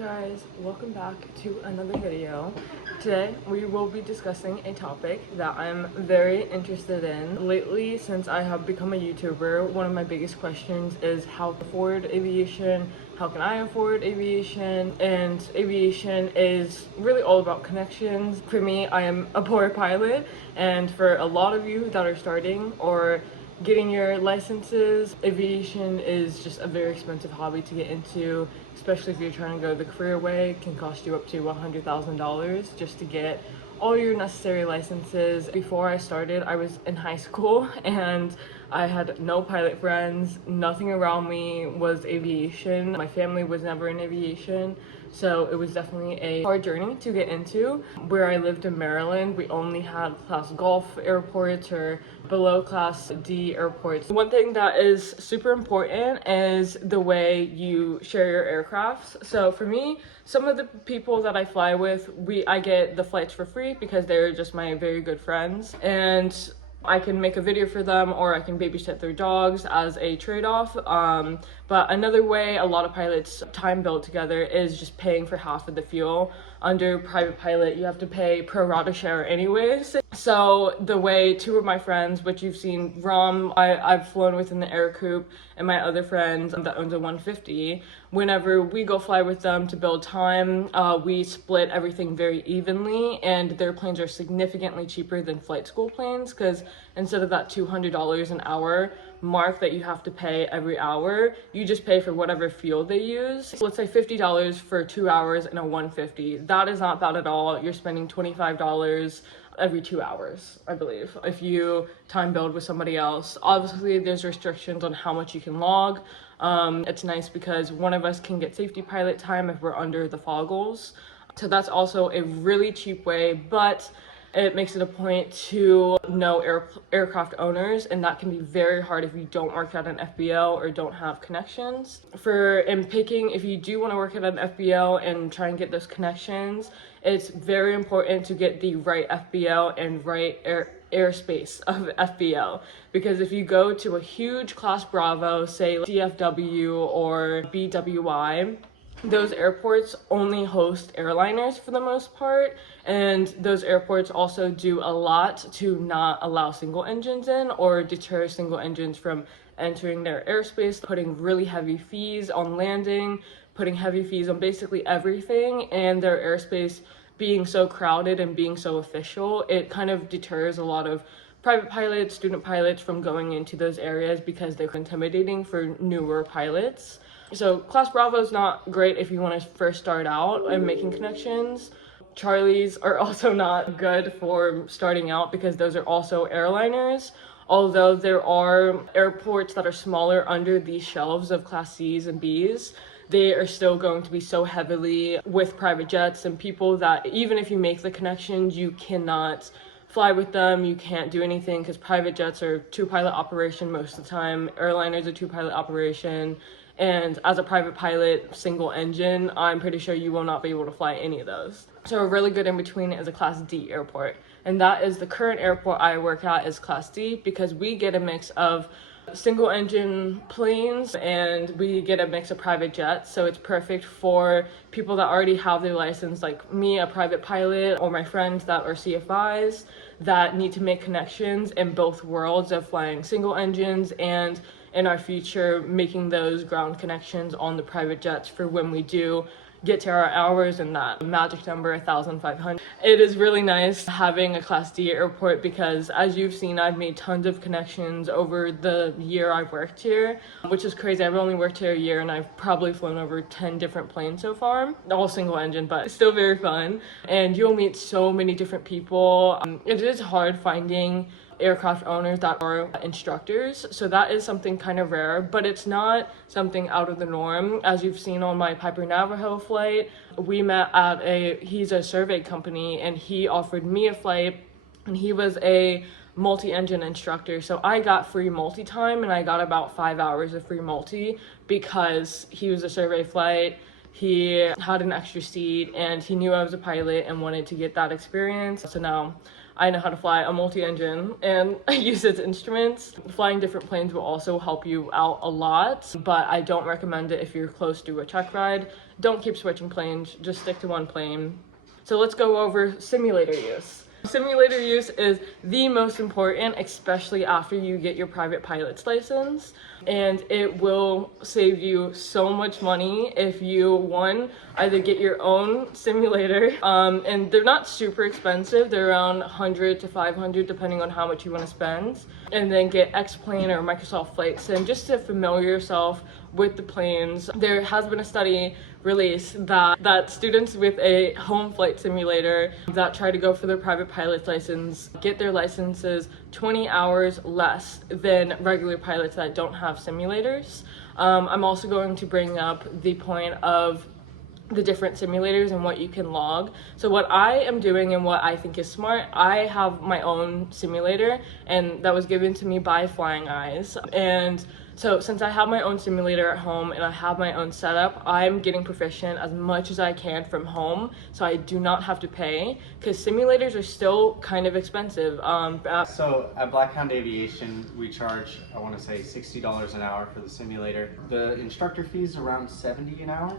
Guys, welcome back to another video. Today we will be discussing a topic that I'm very interested in. Lately, since I have become a YouTuber, one of my biggest questions is how to afford aviation, how can I afford aviation, and aviation is really all about connections. For me, I am a poor pilot, and for a lot of you that are starting or getting your licenses, aviation is just a very expensive hobby to get into, especially if you're trying to go the career way. It can cost you up to $100,000 just to get all your necessary licenses. Before I started, I was in high school and I had no pilot friends. Nothing around me was aviation. My family was never in aviation, so it was definitely a hard journey to get into. Where I lived in Maryland, we only had class Gulf airports or below class D airports. One thing that is super important is the way you share your aircrafts. So for me, some of the people that I fly with, I get the flights for free because they're just my very good friends, and I can make a video for them or I can babysit their dogs as a trade-off. But another way a lot of pilots time build together is just paying for half of the fuel. Under private pilot, you have to pay pro rata share anyways. So the way two of my friends, which you've seen, I've flown with in the Air Coupe, and my other friend that owns a 150, whenever we go fly with them to build time, we split everything very evenly, and their planes are significantly cheaper than flight school planes because instead of that $200 an hour mark that you have to pay every hour, you just pay for whatever fuel they use. Let's say $50 for 2 hours in a 150. That is not bad at all. You're spending $25 every 2 hours, I believe, if you time build with somebody else. Obviously, there's restrictions on how much you can log. It's nice because one of us can get safety pilot time if we're under the foggles. So that's also a really cheap way, but it makes it a point to know aircraft owners, and that can be very hard if you don't work at an FBO or don't have connections. If you do want to work at an FBO and try and get those connections, it's very important to get the right FBO and right airspace of FBO, because if you go to a huge class Bravo, say DFW or BWI, those airports only host airliners for the most part, and those airports also do a lot to not allow single engines in or deter single engines from entering their airspace, putting really heavy fees on landing, putting heavy fees on basically everything, and their airspace being so crowded and being so official, it kind of deters a lot of private pilots, student pilots from going into those areas because they're intimidating for newer pilots. So class Bravo is not great if you want to first start out and making connections. Charlies are also not good for starting out because those are also airliners. Although there are airports that are smaller under these shelves of class C's and B's, they are still going to be so heavily with private jets and people that even if you make the connections, you cannot fly with them, you can't do anything because private jets are two-pilot operation most of the time, airliners are two-pilot operation, and as a private pilot, single engine, I'm pretty sure you will not be able to fly any of those. So a really good in between is a class D airport, and that is the current airport I work at is class D because we get a mix of single engine planes and we get a mix of private jets, so it's perfect for people that already have their license, like me, a private pilot, or my friends that are CFIs that need to make connections in both worlds of flying single engines and in our future making those ground connections on the private jets for when we do get to our hours and that magic number 1,500. It is really nice having a class D airport because as you've seen, I've made tons of connections over the year I've worked here, which is crazy. I've only worked here a year and I've probably flown over 10 different planes so far, all single engine, but still very fun. And you'll meet so many different people. It is hard finding aircraft owners that are instructors, so that is something kind of rare, but it's not something out of the norm. As you've seen on my Piper Navajo flight, we met at he's a survey company and he offered me a flight, and he was a multi-engine instructor, so I got free multi-time and I got about 5 hours of free multi because he was a survey flight. He had an extra seat and he knew I was a pilot and wanted to get that experience. So now I know how to fly a multi-engine and I use its instruments. Flying different planes will also help you out a lot, but I don't recommend it if you're close to a check ride. don't keep switching planes, just stick to one plane. So let's go over simulator use. Simulator use is the most important, especially after you get your private pilot's license, and it will save you so much money if you, one, either get your own simulator, and they're not super expensive, they're around 100 to 500 depending on how much you want to spend, and then get X-Plane or Microsoft Flight Sim just to familiar yourself with the planes. There has been a study released that students with a home flight simulator that try to go for their private pilot's license get their licenses 20 hours less than regular pilots that don't have simulators. I'm also going to bring up the point of the different simulators and what you can log. So what I am doing and what I think is smart, I have my own simulator, and that was given to me by Flying Eyes. And so since I have my own simulator at home and I have my own setup, I'm getting proficient as much as I can from home, so I do not have to pay, because simulators are still kind of expensive. So at Blackhound Aviation, we charge, I want to say $60 an hour for the simulator. The instructor fee is around $70 an hour.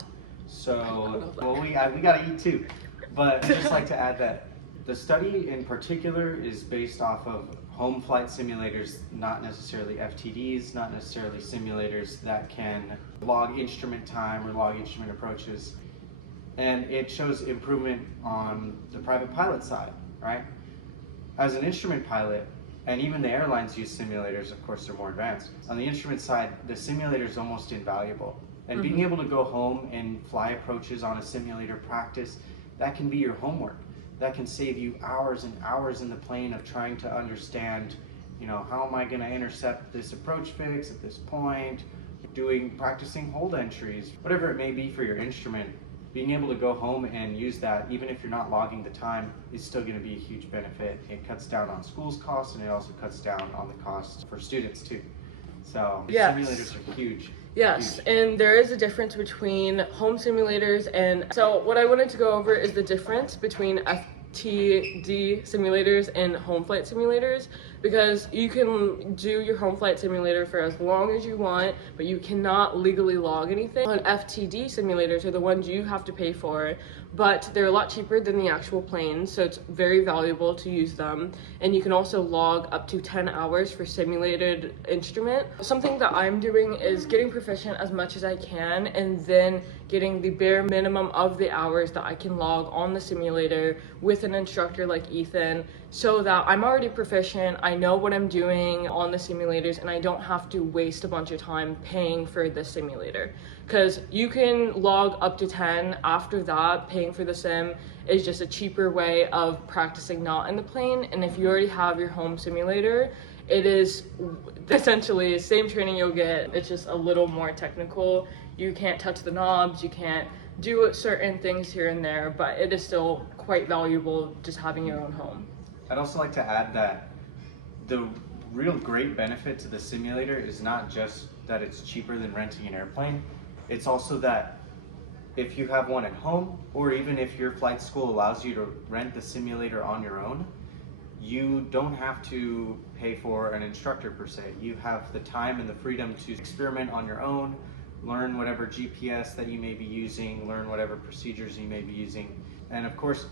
So, well, we gotta eat too. But I'd just like to add that the study in particular is based off of home flight simulators, not necessarily FTDs, not necessarily simulators that can log instrument time or log instrument approaches. And it shows improvement on the private pilot side, right? As an instrument pilot, and even the airlines use simulators, of course they're more advanced. On the instrument side, the simulator is almost invaluable. And being able to go home and fly approaches on a simulator practice, that can be your homework. That can save you hours and hours in the plane of trying to understand, you know, how am I going to intercept this approach fix at this point, practicing hold entries, whatever it may be for your instrument. Being able to go home and use that, even if you're not logging the time, is still going to be a huge benefit. It cuts down on schools' costs, and it also cuts down on the cost for students too. So simulators are huge. Yes, and there is a difference between home simulators and, so what I wanted to go over is the difference between FTD simulators and home flight simulators, because you can do your home flight simulator for as long as you want, but you cannot legally log anything. On FTD simulators are the ones you have to pay for, but they're a lot cheaper than the actual planes, so it's very valuable to use them. And you can also log up to 10 hours for simulated instrument. Something that I'm doing is getting proficient as much as I can, and then getting the bare minimum of the hours that I can log on the simulator with an instructor like Ethan, so that I'm already proficient, I know what I'm doing on the simulators, and I don't have to waste a bunch of time paying for the simulator. Because you can log up to 10, after that, paying for the sim is just a cheaper way of practicing not in the plane, and if you already have your home simulator, it is essentially the same training you'll get, it's just a little more technical. You can't touch the knobs, you can't do certain things here and there, but it is still quite valuable just having your own home. I'd also like to add that the real great benefit to the simulator is not just that it's cheaper than renting an airplane, it's also that if you have one at home, or even if your flight school allows you to rent the simulator on your own, you don't have to pay for an instructor per se. You have the time and the freedom to experiment on your own, learn whatever GPS that you may be using, learn whatever procedures you may be using. And of course,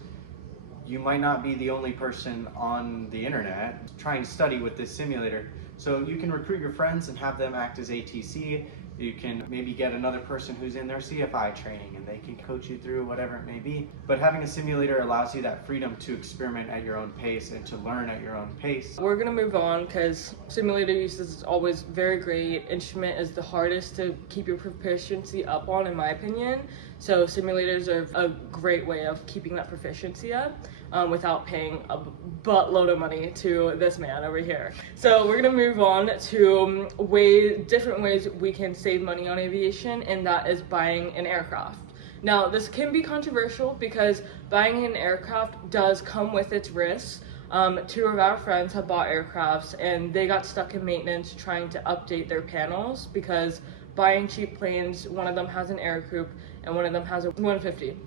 you might not be the only person on the internet trying to study with this simulator. So you can recruit your friends and have them act as ATC. You can maybe get another person who's in their CFI training and they can coach you through whatever it may be. But having a simulator allows you that freedom to experiment at your own pace and to learn at your own pace. We're gonna move on because simulator use is always very great. Instrument is the hardest to keep your proficiency up on, in my opinion. So simulators are a great way of keeping that proficiency up without paying a buttload of money to this man over here. So we're gonna move on to different ways we can save money on aviation, and that is buying an aircraft. Now, this can be controversial because buying an aircraft does come with its risks. Two of our friends have bought aircrafts and they got stuck in maintenance trying to update their panels because buying cheap planes, one of them has an air coupe and one of them has a 150.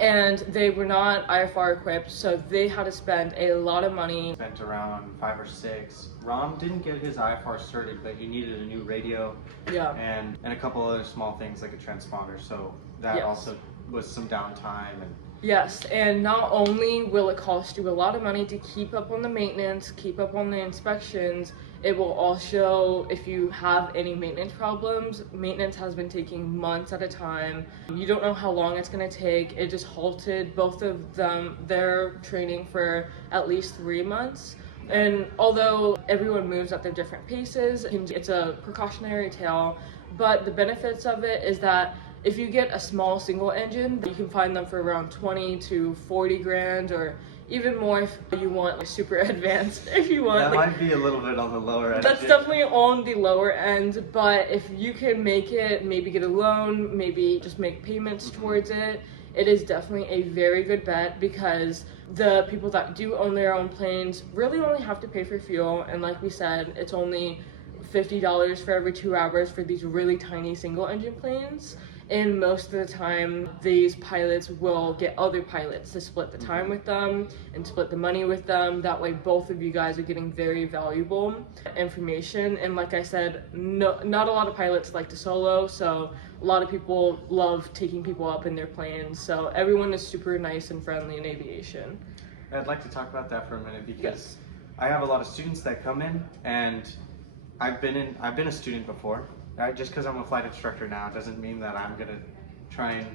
And they were not IFR equipped, so they had to spend a lot of money. Spent around 5 or 6. Rom didn't get his IFR certified, but he needed a new radio, and a couple other small things like a transponder. So that Yes. also was some downtime. And Yes, and not only will it cost you a lot of money to keep up on the maintenance, keep up on the inspections, it will also, if you have any maintenance problems, maintenance has been taking months at a time. You don't know how long it's going to take. It just halted both of them, their training for at least 3 months. And although everyone moves at their different paces, it's a precautionary tale, but the benefits of it is that if you get a small single engine, you can find them for around 20 to 40 grand, or even more if you want like super advanced. If you want, that like, might be a little bit on the lower end. that's definitely on the lower end. But if you can make it, maybe get a loan, maybe just make payments towards it, it is definitely a very good bet, because the people that do own their own planes really only have to pay for fuel, and like we said, it's only $50 for every 2 hours for these really tiny single engine planes. And most of the time, these pilots will get other pilots to split the time with them and split the money with them. That way, both of you guys are getting very valuable information. And like I said, not a lot of pilots like to solo, so a lot of people love taking people up in their planes. So everyone is super nice and friendly in aviation. I'd like to talk about that for a minute, because I have a lot of students that come in, and I've been a student before. Just because I'm a flight instructor now doesn't mean that I'm gonna try and,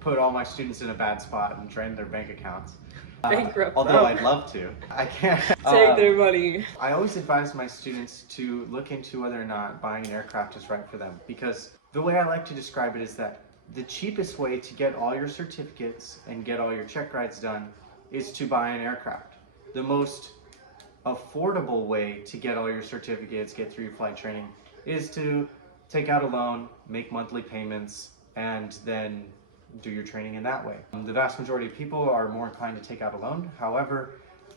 put all my students in a bad spot and drain their bank accounts. Bankrupt Although them. I'd love to. I can't. Take their money. I always advise my students to look into whether or not buying an aircraft is right for them, because the way I like to describe it is that the cheapest way to get all your certificates and get all your check rides done is to buy an aircraft. The most affordable way to get all your certificates, get through your flight training, is to take out a loan, make monthly payments, and then do your training in that way. The vast majority of people are more inclined to take out a loan. However,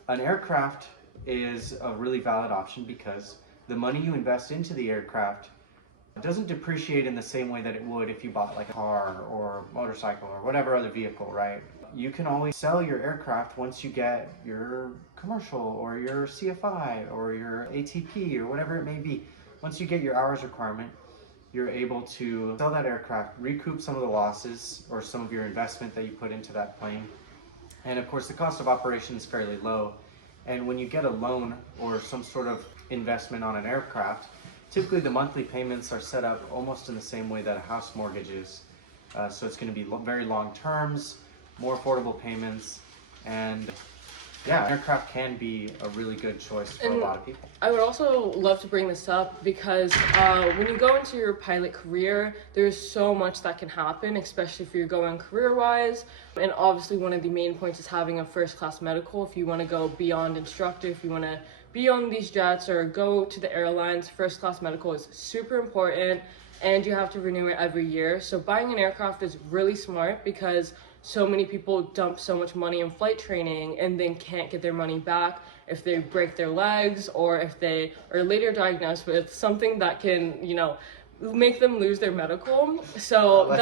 an aircraft is a really valid option, because the money you invest into the aircraft doesn't depreciate in the same way that it would if you bought like a car or motorcycle or whatever other vehicle, right? You can always sell your aircraft once you get your commercial or your CFI or your ATP or whatever it may be. Once you get your hours requirement, you're able to sell that aircraft, recoup some of the losses or some of your investment that you put into that plane. And of course, the cost of operation is fairly low. And when you get a loan or some sort of investment on an aircraft, typically the monthly payments are set up almost in the same way that a house mortgage is. So it's going to be very long terms, more affordable payments, and yeah, aircraft can be a really good choice for a lot of people. I would also love to bring this up because when you go into your pilot career, there's so much that can happen, especially if you're going career-wise. And obviously one of the main points is having a first-class medical. If you want to go beyond instructor, if you want to be on these jets or go to the airlines, first-class medical is super important, and you have to renew it every year. So buying an aircraft is really smart, because so many people dump so much money in flight training and then can't get their money back if they break their legs, or if they are later diagnosed with something that can, make them lose their medical. So I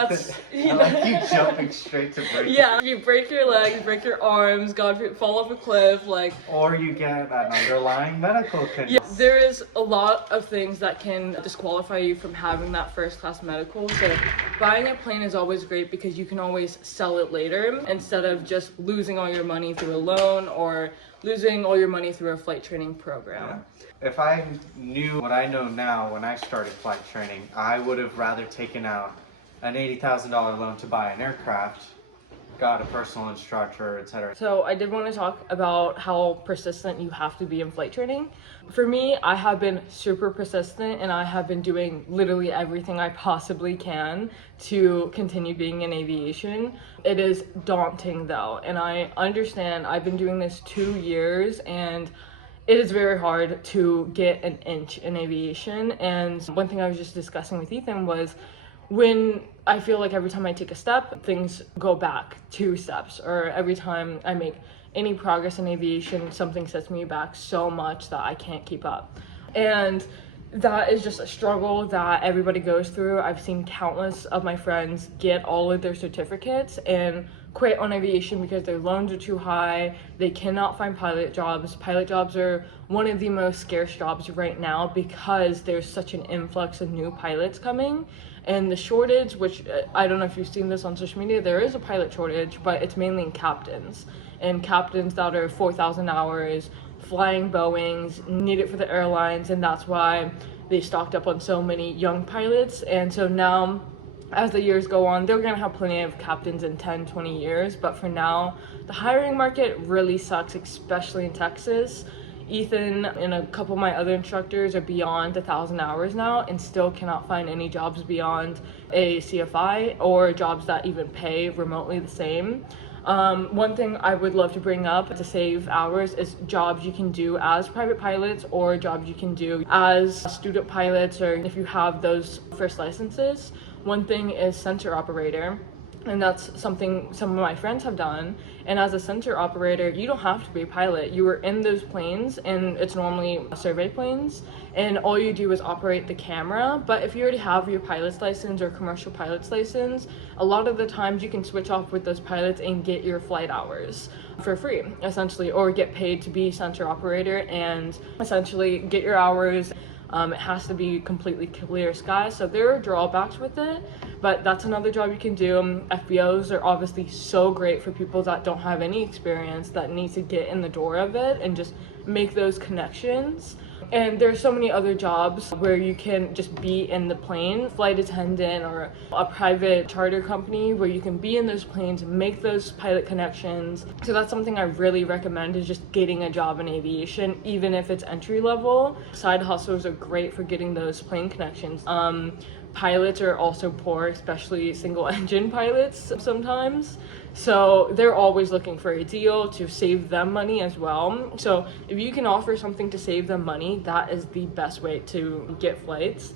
like you jumping straight to break. Yeah, you break your legs, break your arms, God forbid, fall off a cliff, or you get an underlying medical condition. Yeah, there is a lot of things that can disqualify you from having that first class medical. So buying a plane is always great, because you can always sell it later instead of just losing all your money through a loan or losing all your money through a flight training program. Yeah. If I knew what I know now when I started flight training, I would have rather taken out an $80,000 loan to buy an aircraft, got a personal instructor, etc. So I did want to talk about how persistent you have to be in flight training. For me, I have been super persistent, and I have been doing literally everything I possibly can to continue being in aviation. It is daunting though, and I understand. I've been doing this 2 years, and it is very hard to get an inch in aviation. And one thing I was just discussing with Ethan was, when I feel like every time I take a step, things go back 2 steps, or every time I make any progress in aviation, something sets me back so much that I can't keep up. And that is just a struggle that everybody goes through. I've seen countless of my friends get all of their certificates and quit on aviation because their loans are too high. They cannot find pilot jobs. Pilot jobs are one of the most scarce jobs right now, because there's such an influx of new pilots coming. And the shortage, which I don't know if you've seen this on social media, there is a pilot shortage, but it's mainly in captains. And captains that are 4,000 hours, flying Boeings, need it for the airlines, and that's why they stocked up on so many young pilots. And so now, as the years go on, they're going to have plenty of captains in 10, 20 years. But for now, the hiring market really sucks, especially in Texas. Ethan and a couple of my other instructors are beyond 1,000 hours now and still cannot find any jobs beyond a CFI or jobs that even pay remotely the same. One thing I would love to bring up to save hours is jobs you can do as private pilots or jobs you can do as student pilots, or if you have those first licenses. One thing is center operator. And that's something some of my friends have done. And as a center operator, you don't have to be a pilot. You are in those planes, and it's normally survey planes, and all you do is operate the camera. But if you already have your pilot's license or commercial pilot's license, a lot of the times you can switch off with those pilots and get your flight hours for free, essentially, or get paid to be center operator and essentially get your hours. It has to be completely clear sky, so there are drawbacks with it, but that's another job you can do. FBOs are obviously so great for people that don't have any experience, that need to get in the door of it and just make those connections. And there's so many other jobs where you can just be in the plane, flight attendant or a private charter company where you can be in those planes and make those pilot connections. So that's something I really recommend, is just getting a job in aviation, even if it's entry level. Side hustles are great for getting those plane connections. Pilots are also poor, especially single engine pilots sometimes. So they're always looking for a deal to save them money as well. So if you can offer something to save them money, that is the best way to get flights.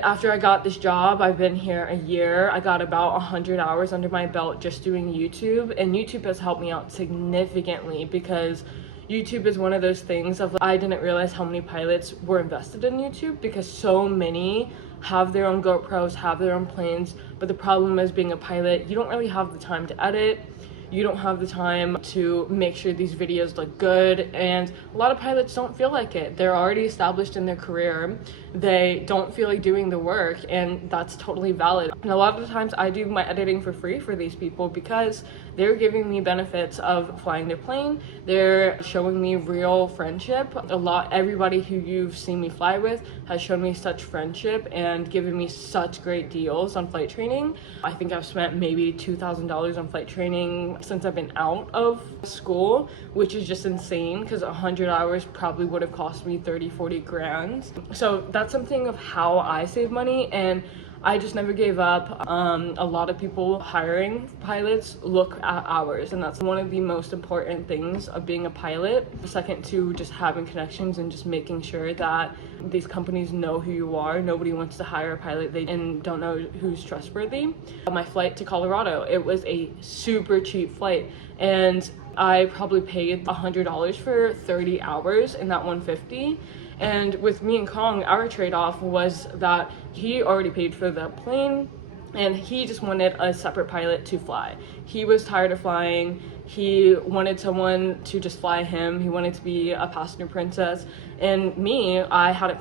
After I got this job, I've been here a year. I got about 100 hours under my belt just doing YouTube, and YouTube has helped me out significantly because YouTube is one of those things of, I didn't realize how many pilots were invested in YouTube because so many have their own GoPros, have their own planes, but the problem is being a pilot, you don't really have the time to edit. You don't have the time to make sure these videos look good, and a lot of pilots don't feel like it. They're already established in their career. They don't feel like doing the work, and that's totally valid. And a lot of the times I do my editing for free for these people because they're giving me benefits of flying their plane. They're showing me real friendship. Everybody who you've seen me fly with has shown me such friendship and given me such great deals on flight training. I think I've spent maybe $2,000 on flight training since I've been out of school, which is just insane because 100 hours probably would have cost me 30-40 grand. So that's something of how I save money, and I just never gave up. A lot of people hiring pilots look at hours, and that's one of the most important things of being a pilot. Second to just having connections and just making sure that these companies know who you are. Nobody wants to hire a pilot and don't know who's trustworthy. My flight to Colorado, it was a super cheap flight, and I probably paid $100 for 30 hours in that 150. And with me and Kong, our trade-off was that he already paid for the plane and he just wanted a separate pilot to fly. He was tired of flying. He wanted someone to just fly him. He wanted to be a passenger princess. And me, I hadn't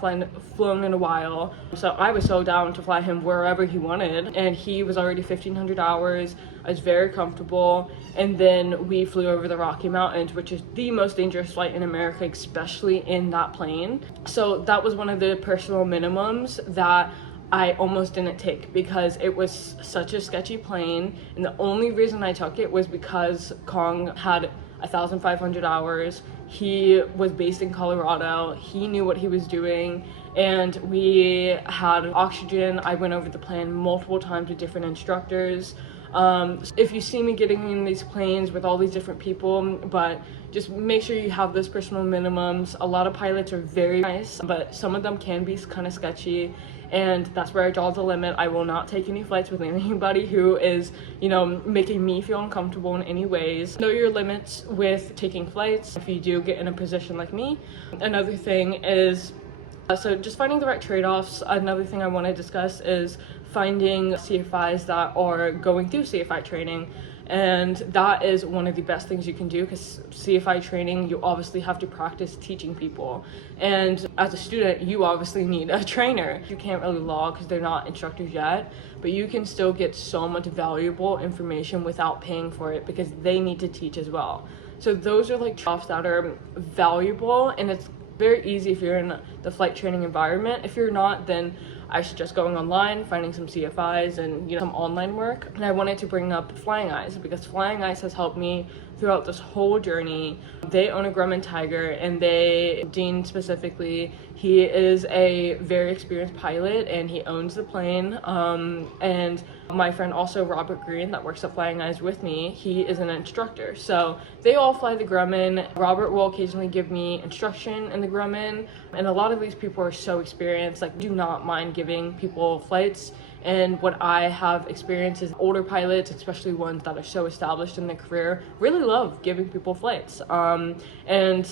flown in a while, so I was so down to fly him wherever he wanted. And he was already 1,500 hours. I was very comfortable. And then we flew over the Rocky Mountains, which is the most dangerous flight in America, especially in that plane. So that was one of the personal minimums that I almost didn't take because it was such a sketchy plane, and the only reason I took it was because Kong had 1,500 hours. He was based in Colorado. He knew what he was doing, and we had oxygen. I went over the plane multiple times with different instructors. If you see me getting in these planes with all these different people, but just make sure you have those personal minimums. A lot of pilots are very nice, but some of them can be kind of sketchy, and that's where I draw the limit. I will not take any flights with anybody who is, making me feel uncomfortable in any ways. Know your limits with taking flights if you do get in a position like me. Another thing is, so just finding the right trade-offs. Another thing I want to discuss is finding CFIs that are going through CFI training. And that is one of the best things you can do, because CFI training, you obviously have to practice teaching people. And as a student, you obviously need a trainer. You can't really log because they're not instructors yet, but you can still get so much valuable information without paying for it, because they need to teach as well. So those are like trade-offs that are valuable, and it's very easy if you're in the flight training environment. If you're not, then I suggest going online, finding some CFIs and some online work. And I wanted to bring up Flying Eyes, because Flying Eyes has helped me throughout this whole journey. They own a Grumman Tiger, and Dean specifically, he is a very experienced pilot and he owns the plane. And my friend also, Robert Green, that works at Flying Eyes with me, he is an instructor. So they all fly the Grumman. Robert will occasionally give me instruction in the Grumman, and a lot of these people are so experienced, like do not mind giving people flights. And what I have experienced is older pilots, especially ones that are so established in their career, really love giving people flights. And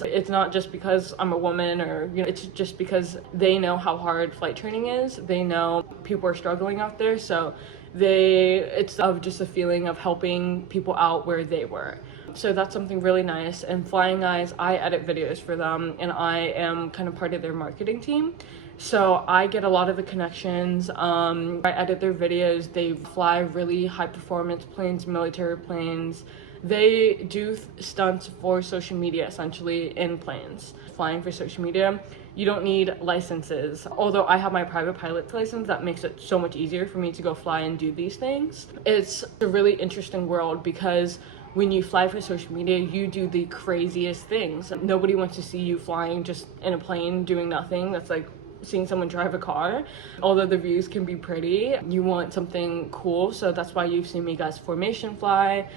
it's not just because I'm a woman, or it's just because they know how hard flight training is. They know people are struggling out there, so it's just a feeling of helping people out where they were. So that's something really nice. And Flying Eyes, I edit videos for them, and I am kind of part of their marketing team. So I get a lot of the connections. I edit their videos. They fly really high performance planes, military planes. They do stunts for social media, essentially, in planes. Flying for social media, you don't need licenses. Although I have my private pilot's license, that makes it so much easier for me to go fly and do these things. It's a really interesting world, because when you fly for social media, you do the craziest things. Nobody wants to see you flying just in a plane doing nothing. That's like seeing someone drive a car. Although the views can be pretty, you want something cool. So that's why you've seen me guys formation fly.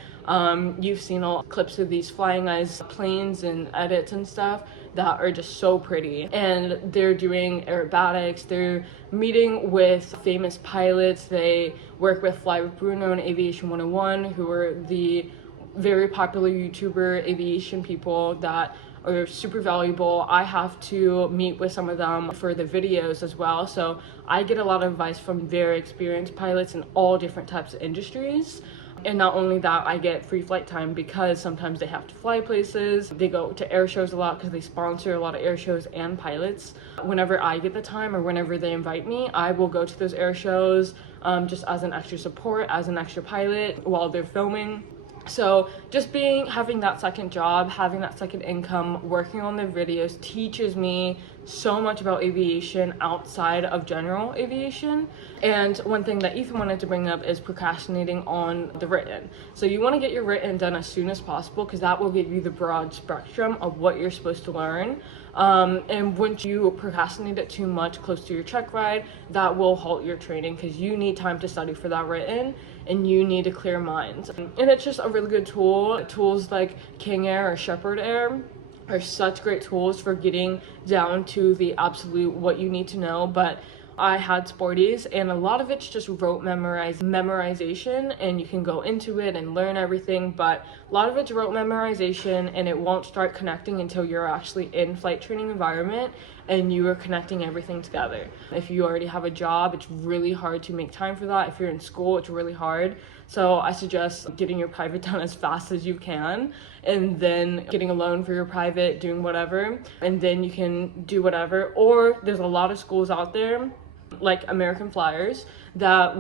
You've seen all clips of these Flying Eyes planes and edits and stuff that are just so pretty. And they're doing aerobatics, they're meeting with famous pilots. They work with Fly with Bruno and Aviation 101, who are the very popular YouTuber aviation people that are super valuable. I have to meet with some of them for the videos as well. So I get a lot of advice from very experienced pilots in all different types of industries. And not only that, I get free flight time, because sometimes they have to fly places. They go to air shows a lot because they sponsor a lot of air shows and pilots. Whenever I get the time, or whenever they invite me, I will go to those air shows just as an extra support, as an extra pilot while they're filming. So just having that second job, having that second income, working on the videos teaches me so much about aviation outside of general aviation. And one thing that Ethan wanted to bring up is procrastinating on the written. So you want to get your written done as soon as possible, because that will give you the broad spectrum of what you're supposed to learn. And once you procrastinate it too much close to your check ride, that will halt your training, because you need time to study for that written, and you need a clear mind. And it's just a really good tool. Tools like King Air or Shepherd Air are such great tools for getting down to the absolute what you need to know. But I had Sporties, and a lot of it's just rote memorization, and you can go into it and learn everything, but a lot of it's rote memorization, and it won't start connecting until you're actually in flight training environment and you are connecting everything together. If you already have a job, it's really hard to make time for that. If you're in school, it's really hard. So I suggest getting your private done as fast as you can, and then getting a loan for your private, doing whatever, and then you can do whatever. Or there's a lot of schools out there like American Flyers that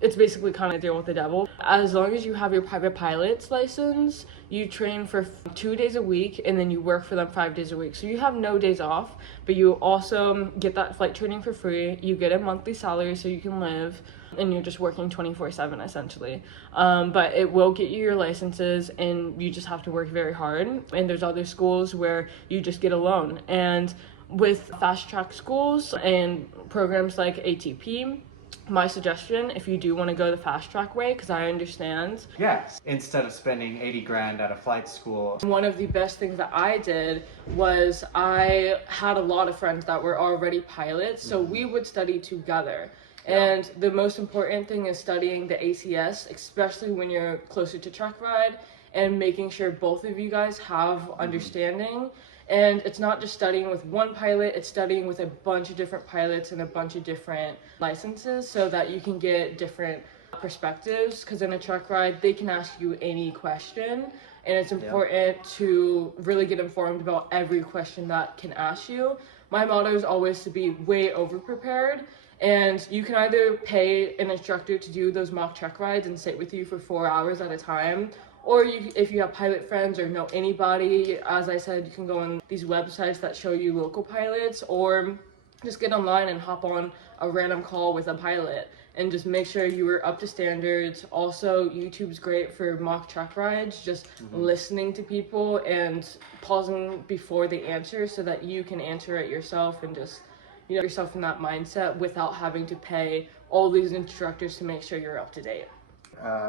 it's basically kind of deal with the devil. As long as you have your private pilot's license, you train for 2 days a week, and then you work for them 5 days a week. So you have no days off, but you also get that flight training for free. You get a monthly salary so you can live, and you're just working 24/7 essentially. But it will get you your licenses, and you just have to work very hard. And there's other schools where you just get a loan. And with fast track schools and programs like ATP, my suggestion, if you do want to go the fast track way, because I understand. Yes, instead of spending 80 grand at a flight school. One of the best things that I did was I had a lot of friends that were already pilots, so we would study together. And the most important thing is studying the ACS, especially when you're closer to track ride, and making sure both of you guys have understanding. And it's not just studying with one pilot, it's studying with a bunch of different pilots and a bunch of different licenses, so that you can get different perspectives, because in a truck ride they can ask you any question, and it's important to really get informed about every question that can ask you. My motto is always to be way over prepared, and you can either pay an instructor to do those mock truck rides and sit with you for 4 hours at a time, or if you have pilot friends or know anybody, as I said, you can go on these websites that show you local pilots, or just get online and hop on a random call with a pilot and just make sure you are up to standards. Also, YouTube's great for mock truck rides, just listening to people and pausing before they answer so that you can answer it yourself and just, you know, yourself in that mindset without having to pay all these instructors to make sure you're up to date.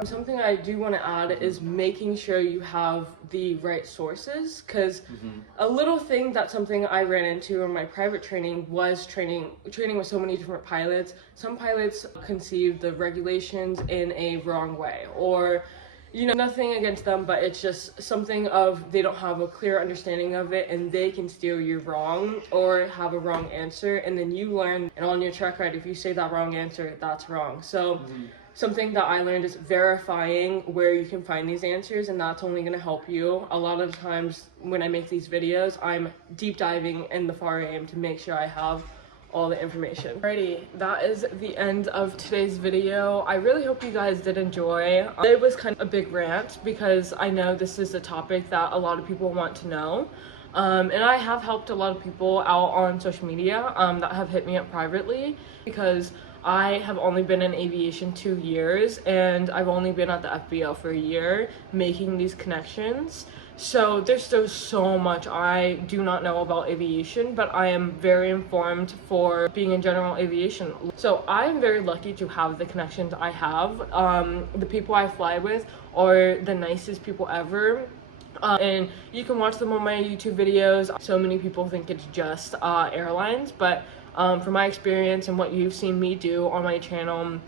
Something I do want to add is making sure you have the right sources, because a little thing that's something I ran into in my private training was training with so many different pilots. Some pilots conceive the regulations in a wrong way, or, you know, nothing against them, but it's just something of they don't have a clear understanding of it, and they can steer you wrong or have a wrong answer, and then you learn, and on your truck ride, if you say that wrong answer, that's wrong. So something that I learned is verifying where you can find these answers, and that's only going to help you. A lot of times when I make these videos, I'm deep diving in the FAR-AM to make sure I have all the information. Alrighty, that is the end of today's video. I really hope you guys did enjoy. It was kind of a big rant because I know this is a topic that a lot of people want to know. And I have helped a lot of people out on social media that have hit me up privately, because I have only been in aviation 2 years, and I've only been at the FBO for a year making these connections. So there's still so much I do not know about aviation, but I am very informed for being in general aviation. So I'm very lucky to have the connections I have. The people I fly with are the nicest people ever. And you can watch them on my YouTube videos. So many people think it's just airlines, but from my experience and what you've seen me do on my channel,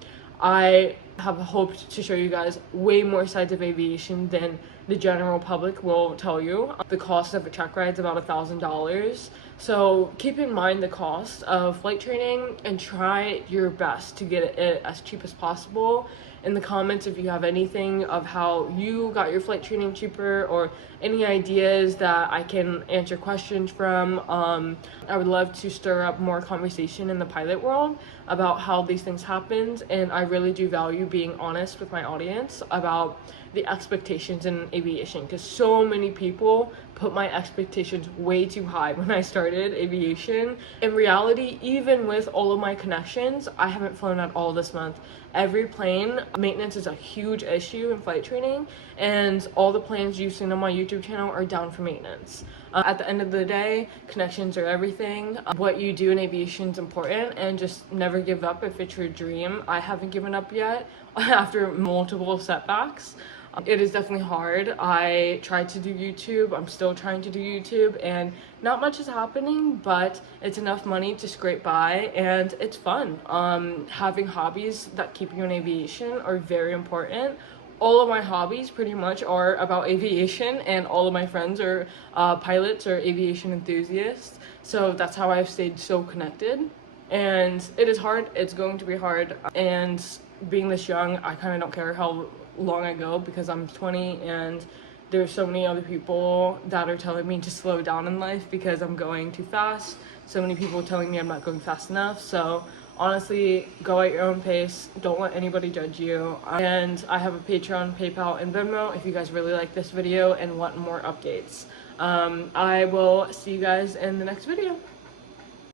I have hoped to show you guys way more sides of aviation than the general public will tell you. The cost of a truck ride is about $1,000. So keep in mind the cost of flight training and try your best to get it as cheap as possible. In the comments, if you have anything of how you got your flight training cheaper, or any ideas that I can answer questions from, I would love to stir up more conversation in the pilot world about how these things happened. And I really do value being honest with my audience about the expectations in aviation, because so many people put my expectations way too high when I started aviation. In reality, even with all of my connections, I haven't flown at all this month. Every plane maintenance is a huge issue in flight training, and all the planes you've seen on my YouTube channel are down for maintenance. At the end of the day, connections are everything. What you do in aviation is important, and just never give up if it's your dream. I haven't given up yet after multiple setbacks. It is definitely hard. I tried to do YouTube. I'm still trying to do YouTube, and not much is happening, but it's enough money to scrape by, and it's fun. Having hobbies that keep you in aviation are very important. All of my hobbies pretty much are about aviation, and all of my friends are pilots or aviation enthusiasts. So that's how I've stayed so connected. And it is hard. It's going to be hard. And being this young, I kind of don't care how long I go, because I'm 20 and there's so many other people that are telling me to slow down in life because I'm going too fast. So many people telling me I'm not going fast enough. So honestly, go at your own pace. Don't let anybody judge you. And I have a Patreon, PayPal, and Venmo if you guys really like this video and want more updates. I will see you guys in the next video.